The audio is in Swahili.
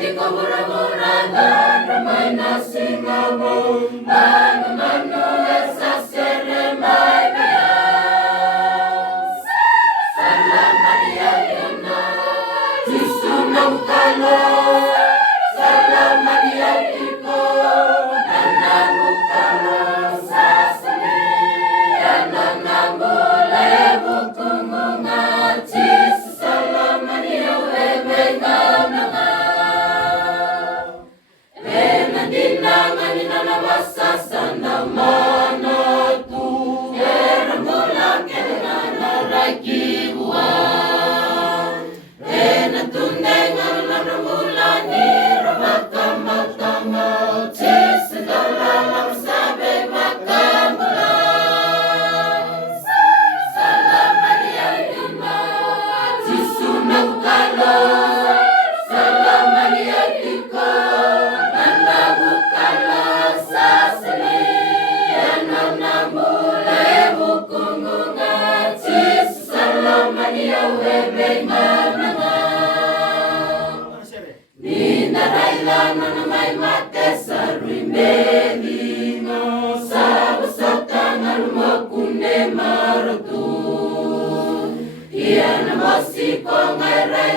di ko mura-mura dan ramai nasi ngabong manu-manu esa seremai bias salam Maria Yona Jisunam kalo salam Maria Iko nanamu kalo sasali ananamu lebu kumunga Jisu salam Maria wewe ngamanga Dinangan inana wasa sana mana tu era mulak enana raki buan ena tundengan nana mulani rabaka matama Jesu dalam sabe makamulas salam Maria Yuna Jesu naukalo salam Maria Iko Nana mai mate sarui melino sabu satana lumakune marotu ia namasi ko ngai rai